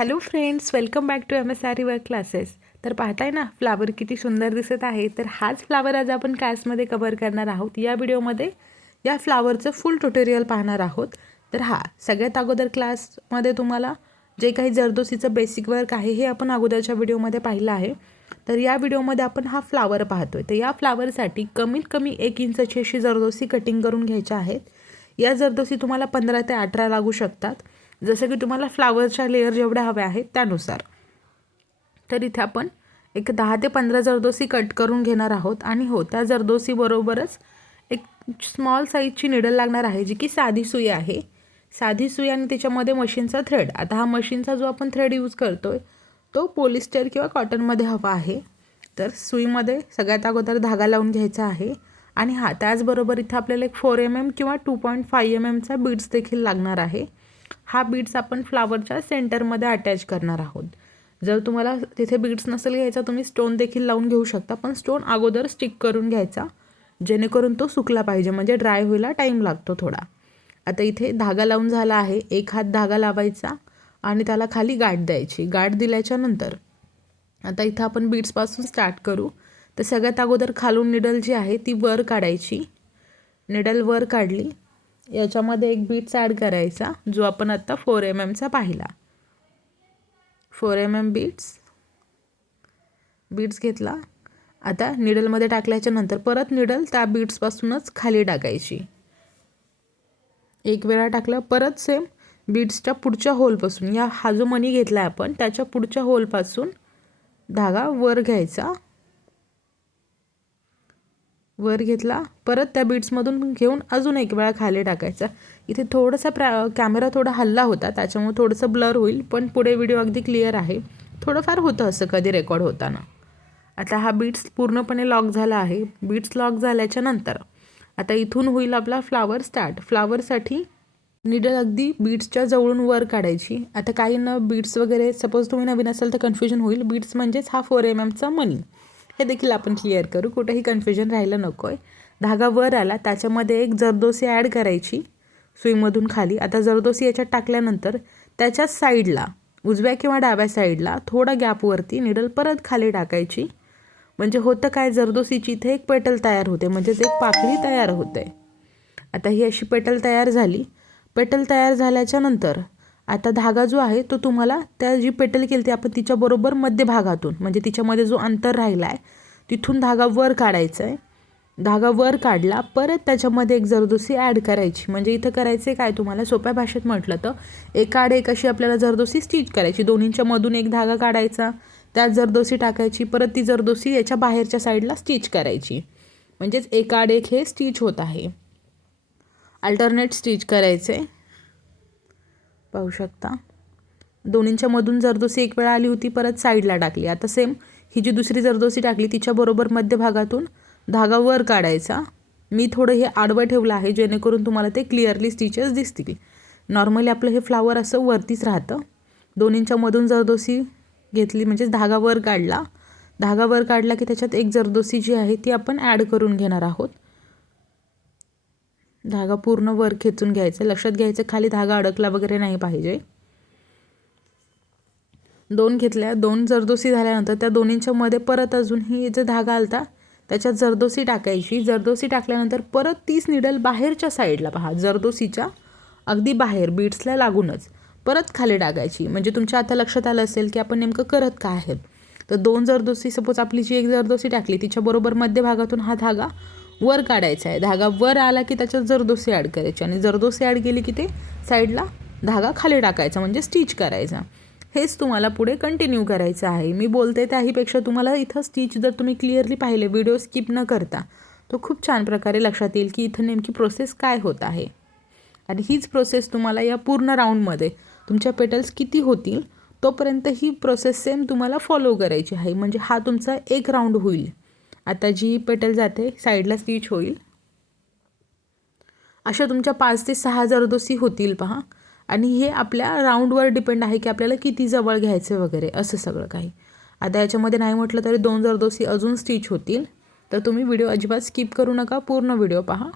Hello friends, welcome back to M S Aari work classes. तर पाहताय ना फ्लावर किती सुंदर दिसत आहे. तर हाच फ्लावर आज आपण क्लासमध्ये कव्हर करणार आहोत. या व्हिडिओमध्ये या फ्लावरचं फुल ट्युटोरियल पाहणार आहोत. तर सगळ्यात अगोदर क्लासमध्ये तुम्हाला जे काही जरदोसीचं बेसिक वर्क आहे हे आपण अगोदरच्या व्हिडिओमध्ये पाहिलं आहे. तर या व्हिडिओमध्ये आपण हा फ्लावर पाहतोय. तर या फ्लावरसाठी कमीत कमी 1 इंचची अशी जरदोसी कटिंग करून घ्यायच्या आहेत. या जरदोसी तुम्हाला 15 ते 18 लागू शकतात, जसं की तुम्हाला फ्लावरच्या लेअर जेवढ्या हव्या आहेत त्यानुसार. तर इथे आपण एक 10 ते 15 जरदोसी कट करून घेणार आहोत. आणि त्या जरदोसी बरोबरच एक स्मॉल साईजची निडल लागणार आहे, जी की साधी सुई आहे. साधी सुई आणि त्याच्यामध्ये मशीनचा थ्रेड. आता हा मशीनचा जो आपण थ्रेड यूज करतोय तो पॉलिस्टर किंवा कॉटनमध्ये हवा आहे. तर सुईमध्ये सगळ्यात अगोदर धागा लावून घ्यायचा आहे. आणि त्याचबरोबर इथं आपल्याला एक 4 mm किंवा 2.5 mmचा बीड्स देखील लागणार आहे. हा बीड्स आपण फ्लावरच्या सेंटरमध्ये अटॅच करणार आहोत. जर तुम्हाला तिथे बीड्स नसेल घ्यायचा, तुम्ही स्टोन देखील लावून घेऊ शकता, पण स्टोन अगोदर स्टिक करून घ्यायचा, जेणेकरून तो सुकला पाहिजे, म्हणजे ड्राय व्हायला टाईम लागतो थोडा. आता इथे धागा लावून झाला आहे. एक हात धागा लावायचा आणि त्याला खाली गाठ द्यायची. गाठ दिल्याच्या नंतर आता इथं आपण बीड्सपासून स्टार्ट करू. तर सगळ्यात अगोदर खालून निडल जी आहे ती वर काढायची. निडल वर काढली, याच्यामध्ये एक बीड्स ॲड करायचा, जो आपण आत्ता 4 mmचा पाहिला. 4 mm बीड्स घेतला. आता निडलमध्ये टाकल्याच्या नंतर परत निडल त्या बीड्सपासूनच खाली टाकायची. एक वेळा टाकलं, परत सेम बीड्सच्या पुढच्या होलपासून, हा जो मणी घेतला आपण त्याच्या पुढच्या होलपासून धागा वर घ्यायचा. वर घेतला, परत त्या बीड्समधून घेऊन अजून एक वेळा खाली टाकायचा. इथे थोडासा कॅमेरा थोडा हल्ला होता, त्याच्यामुळे थोडंसं ब्लर होईल, पण पुढे व्हिडिओ अगदी क्लिअर आहे. थोडंफार होतं असं कधी रेकॉर्ड होताना. आता हा बीड्स पूर्णपणे लॉक झाला आहे. बीड्स लॉक झाल्याच्या नंतर आता इथून होईल आपला फ्लावर स्टार्ट. फ्लावरसाठी निडल अगदी बीड्सच्या जवळून वर काढायची. आता काही बीड्स वगैरे, सपोज तुम्ही नवीन असेल तर कन्फ्युजन होईल. बीड्स म्हणजेच हा 4 mmचा मनी, हे देखील आपण क्लिअर करू, कुठेही कन्फ्युजन राहिलं नको आहे. धागा वर आला, त्याच्यामध्ये एक जरदोसी ॲड करायची सुईमधून खाली. आता जरदोसी याच्यात टाकल्यानंतर त्याच्याच साईडला, उजव्या किंवा डाव्या साईडला थोडा गॅपवरती निडल परत खाली टाकायची. म्हणजे होतं काय, जरदोसीची इथे एक पेटल तयार होते, म्हणजेच एक पाकळी तयार होते. आता ही अशी पेटल तयार झाली. पेटल तयार झाल्याच्या नंतर आता धागा जो आहे तो तुम्हाला त्या जी पेटल केली ती आपण तिच्याबरोबर मध्यभागातून, म्हणजे तिच्यामध्ये जो अंतर राहिला आहे तिथून धागा वर काढायचा आहे. धागा वर काढला, परत त्याच्यामध्ये एक जरदोसी ॲड करायची. म्हणजे इथं करायचं काय, तुम्हाला सोप्या भाषेत म्हटलं तर एकाआड एक अशी आपल्याला जरदोसी स्टिच करायची. दोन्हींच्या मधून एक धागा काढायचा, त्यात जरदोसी टाकायची, परत ती जरदोसी याच्या बाहेरच्या साईडला स्टिच करायची. म्हणजेच एकाआड एक हे स्टिच होत आहे. अल्टरनेट स्टिच करायचे, पाहू शकता. दोन्हींच्या मधून जरदोसी एक वेळा आली होती, परत साईडला टाकली. आता सेम ही जी दुसरी जरदोसी टाकली तिच्याबरोबर मध्यभागातून धागा वर काढायचा. मी थोडं हे आडवं ठेवलं आहे, जेणेकरून तुम्हाला ते क्लिअरली स्टिचेस दिसतील. नॉर्मली आपलं हे फ्लावर असं वरतीच राहतं. दोन्हींच्या मधून जरदोसी घेतली, म्हणजेच धागा वर काढला. धागा वर काढला की त्याच्यात एक जरदोसी जी आहे ती आपण ॲड करून घेणार आहोत. धागा पूर्ण वर खेचून घ्यायचा. लक्षात घ्यायचं खाली धागा अडकला वगैरे नाही पाहिजे. 2 घेतल्या. 2 जरदोसी झाल्यानंतर त्या दोन्हींच्या मध्ये परत अजून ही जो धागा आलता त्याच्यात जरदोसी टाकायची. जरदोसी टाकल्यानंतर परत तीच निडल बाहेरच्या साईडला, पहा जरदोसीच्या अगदी बाहेर बीड्सला लागूनच परत खाली टाकायची. म्हणजे तुमच्या आता लक्षात आलं असेल की आपण नेमकं करत काय आहे. तर 2 जरदोसी, सपोज आपली जी एक जरदोसी टाकली तिच्याबरोबर मध्यभागातून हा धागा वर काढायचा आहे. धागा वर आला की त्याच्यात जरदोसी ॲड करायची, आणि जरदोसी ॲड केली की ते साईडला धागा खाली टाकायचा, म्हणजे स्टिच करायचा. हेच तुम्हाला पुढे कंटिन्यू करायचं आहे. मी बोलते त्याहीपेक्षा तुम्हाला इथं स्टिच जर तुम्ही क्लिअरली पाहिले, व्हिडिओ स्किप न करता, तो खूप छान प्रकारे लक्षात येईल की इथं नेमकी प्रोसेस काय होत आहे. आणि हीच प्रोसेस तुम्हाला या पूर्ण राऊंडमध्ये तुमच्या पेटल्स किती होतील तोपर्यंत ही प्रोसेस सेम तुम्हाला फॉलो करायची आहे. म्हणजे हा तुमचा एक राऊंड होईल. आता जी पेटल जाते साईडला स्टिच होईल, अशा तुमच्या 5 ते 6 जरदोसी होतील, पहा. आणि हे आपल्या राऊंडवर डिपेंड आहे की आपल्याला किती जवळ घ्यायचं वगैरे असं सगळं काही. आता याच्यामध्ये नाही म्हटलं तरी 2 जरदोसी अजून स्टिच होतील. तर तुम्ही व्हिडिओ अजिबात स्किप करू नका, पूर्ण व्हिडिओ पहा.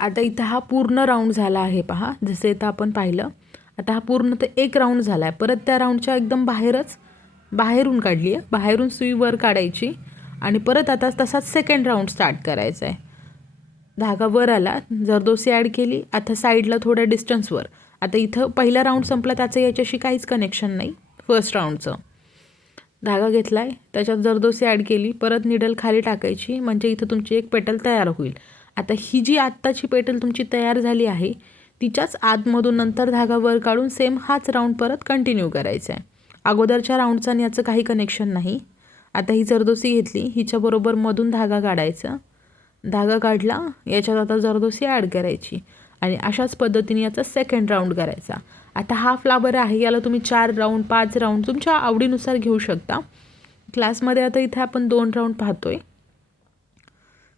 आता इथं हा पूर्ण राऊंड झाला आहे पहा, जसं इथं आपण पाहिलं. आता हा पूर्ण तर एक राऊंड झाला आहे. परत त्या राऊंडच्या एकदम बाहेरून काढली आहे, बाहेरून सुई वर काढायची आणि परत आता तसाच सेकंड राऊंड स्टार्ट करायचा आहे. धागा वर आला, जरदोसी ॲड केली, आता साईडला थोड्या डिस्टन्सवर. आता इथं पहिला राऊंड संपला, त्याचं याच्याशी काहीच कनेक्शन नाही फर्स्ट राऊंडचं. धागा घेतला आहे, त्याच्यात जरदोसी ॲड केली, परत निडल खाली टाकायची, म्हणजे इथं तुमची एक पेटल तयार होईल. आता ही जी आत्ताची पेटल तुमची तयार झाली आहे, तिच्याच आतमधून नंतर धागा वर काढून सेम हाच राऊंड परत कंटिन्यू करायचा आहे. अगोदरच्या राऊंडचं आणि याचं काही कनेक्शन नाही. आता ही जरदोसी घेतली, हिच्याबरोबर मधून धागा काढायचा, धागा काढला, याच्यात आता जरदोसी ॲड करायची आणि अशाच पद्धतीने याचा सेकंड राऊंड करायचा. आता हा फ्लावर आहे, याला तुम्ही 4 राऊंड 5 राऊंड तुमच्या आवडीनुसार घेऊ शकता. क्लासमध्ये आता इथे आपण 2 राऊंड पाहतोय.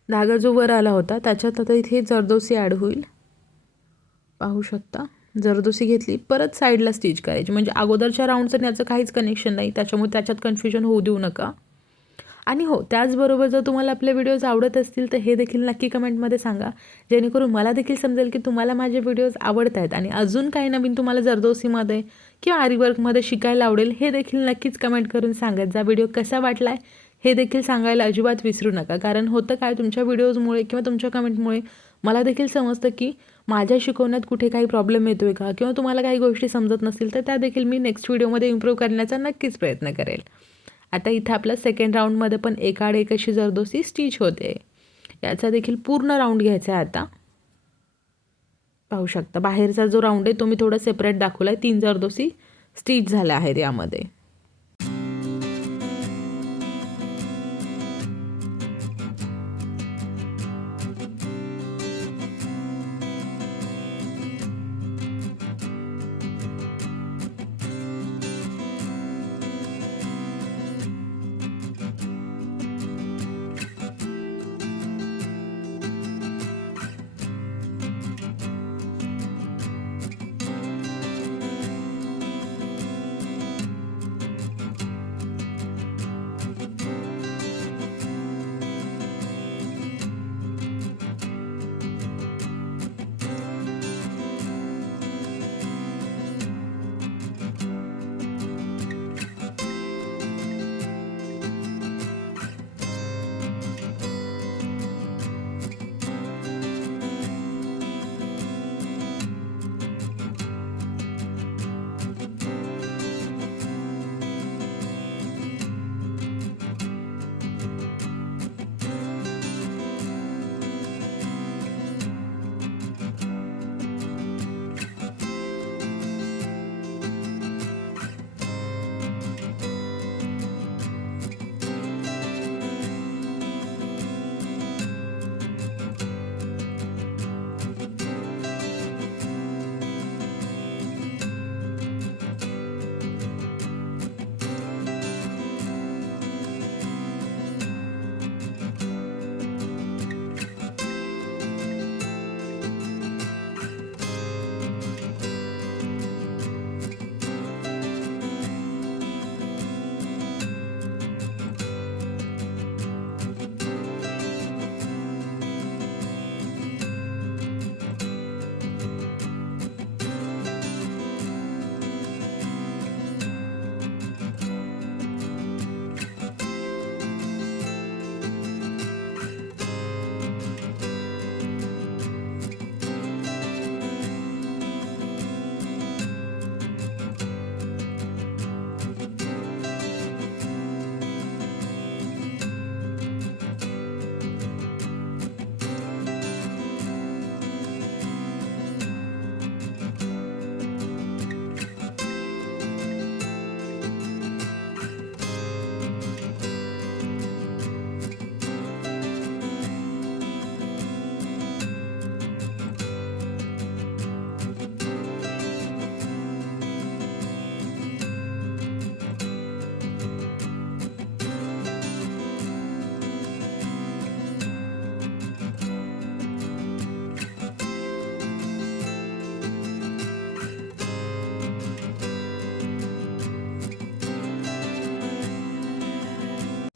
धागा जो वर आला होता त्याच्यात आता इथे जरदोसी ॲड होईल, पाहू शकता. जरदोसी घेतली, परत साईडला स्टिच करायची, म्हणजे अगोदरच्या राऊंडचं याचं काहीच कनेक्शन नाही, त्याच्यामुळे त्याच्यात कन्फ्युजन होऊ देऊ नका. आणि हो, त्याचबरोबर जर तुम्हाला आपले व्हिडिओज आवडत असतील तर हे देखील नक्की कमेंटमध्ये सांगा, जेणेकरून मला देखील समजेल की तुम्हाला माझे व्हिडिओज आवडत आहेत आणि अजून काही नवीन तुम्हाला जरदोसीमध्ये किंवा आरीवर्कमध्ये शिकायला आवडेल हे देखील नक्कीच कमेंट करून सांगत जा. व्हिडिओ कसा वाटला आहे हे देखील सांगायला अजिबात विसरू नका, कारण होतं काय, तुमच्या व्हिडिओजमुळे किंवा तुमच्या कमेंटमुळे मला देखील समजतं की माझ्या शिकवण्यात कुठे काही प्रॉब्लेम येतो आहे का, किंवा तुम्हाला काही गोष्टी समजत नसतील तर त्या देखील मी नेक्स्ट व्हिडिओमध्ये इम्प्रूव्ह करण्याचा नक्कीच प्रयत्न करेल. आता इथं आपल्या सेकंड राऊंडमध्ये पण एकाड एक अशी जरदोसी स्टिच होते. याचा देखील पूर्ण राऊंड घ्यायचा आहे. आता पाहू शकता बाहेरचा जो राऊंड आहे तो मी थोडा सेपरेट दाखवला आहे. 3 जरदोसी स्टिच झाल्या आहेत यामध्ये.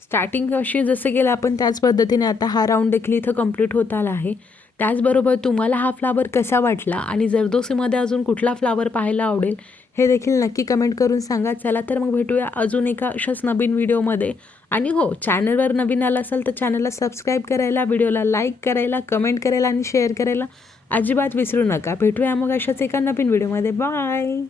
स्टार्टिंग अशी जसं केलं आपण त्याच पद्धतीने आता हा राऊंड देखील इथं कंप्लीट होत आला आहे. त्याचबरोबर तुम्हाला हा फ्लावर कसा वाटला आणि जरदोसीमध्ये अजून कुठला फ्लावर पाहायला आवडेल हे देखील नक्की कमेंट करून सांगा. चला तर मग भेटूया अजून एका अशाच नवीन व्हिडिओमध्ये. आणि हो, चॅनलवर नवीन आला असाल तर चॅनलला सबस्क्राईब करायला, व्हिडिओला लाईक करायला, कमेंट करायला आणि शेअर करायला अजिबात विसरू नका. भेटूया मग अशाच एका नवीन व्हिडिओमध्ये. बाय.